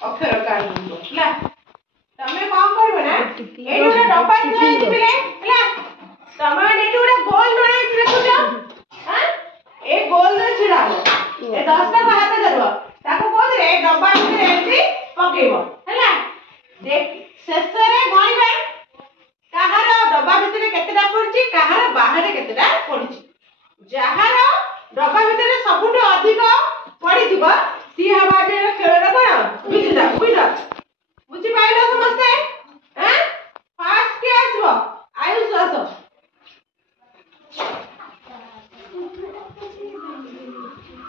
ଅକ୍ଷର କାଢିବ ହେଲା। ତମେ କଣ କରିବ ନା ଏଇଠି ଗୋଟେ ଡବା ଥୁଆ ହେଇଛି ପିଲେ ହେଲା। ତମେ ଏଇଠି ଗୋଟେ ଗୋଲ ଥୁଆ ହେଇଛି ଦେଖୁଛ ହାଁ ଏ ଗୋଲରେ ଛିଡା ହବ। ଏ 10ଟା ହାତ ଧରିବ ତାକୁ କୋଉଥିରେ ଏ ଡବା ଭିତରେ ଏମିତି ପକେଇବ ହେଲା। ଶେଷରେ ଗଣିବା କାହାର ଡବା ଭିତରେ କେତେଟା ପଡିଛି କାହାର ବାହାରେ କେତେଟା ପଡିଛି। ଯାହାର ଡବା ଭିତରେ ସବୁଠୁ ଅଧିକ ପଡିଥିବ ସିଏ ହବ ଆଜିର ଖେଳର କଣ ବିଜେତା। ବୁଝିପାରିଲ ସମସ୍ତେ? ଫାଷ୍ଟ କିଏ ଆସିବ? ଆୟୁଷ ଆସ।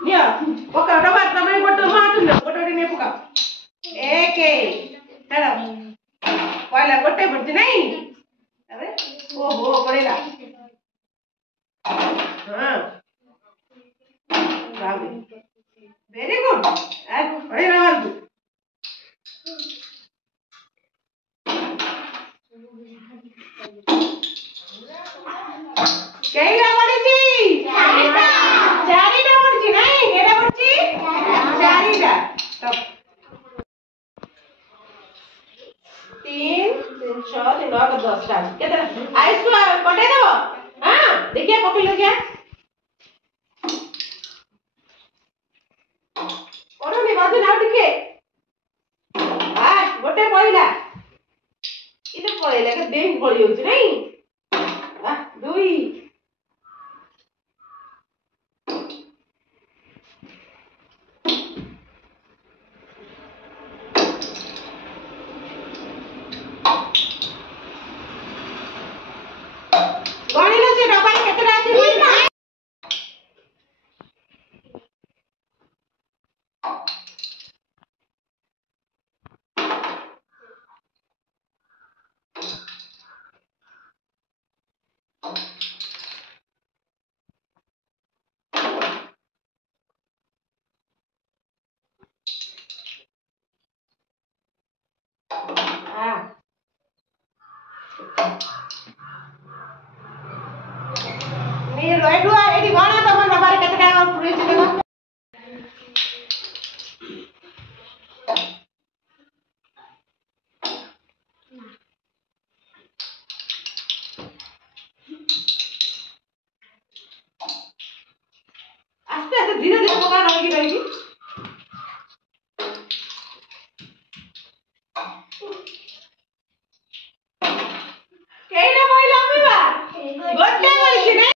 ନିଅ ପକାଅ ଡବା ତମେ ଗୋଟେ ଗୋଟେ ନିଏ ପକାଅ। ଏକ ହେଲା ପହିଲା ଗୋଟେ ପଡିଛି ନାଇଁ। ଓହୋ ପଳେଇଲା। ହଁ ଭେରି ଗୁଡ ପଳେଇଲା ବାବୁ। କେଇଟା ପଡିଛି? ଚାରିଟା ପଡିଛି ନାଇଁ। କେଇଟା ପଡିଛି? ଚାରିଟା। 3 3 6 3 9 10ଟା କେତେଟା ଆଇସ୍ ପଠେଇ ଦବ। ହଁ ଦେଖିଆ ପକେଇ ଦେଖିଆ ପଡୁନି ବାଜୁ ନା ଟିକେ ଗୋଟେ ପଇଲା ଇତେ ପଳେଇଲା କେ ଦେଇ ପଳେଇ ଯାଉଛି ନାଇଁ। 2 ଗଣିଲ ସେ ଡବାରେ କେତେଟା ଅଛି? ଏଇଠି ଗଣ ତମ ଡବାରେ କେତେଟା ପୁରେଇଛି ଦେଖ। ଆସ୍ତେ ଆସ୍ତେ ଧୀରେ ଧୀରେ ପକା ରହିକି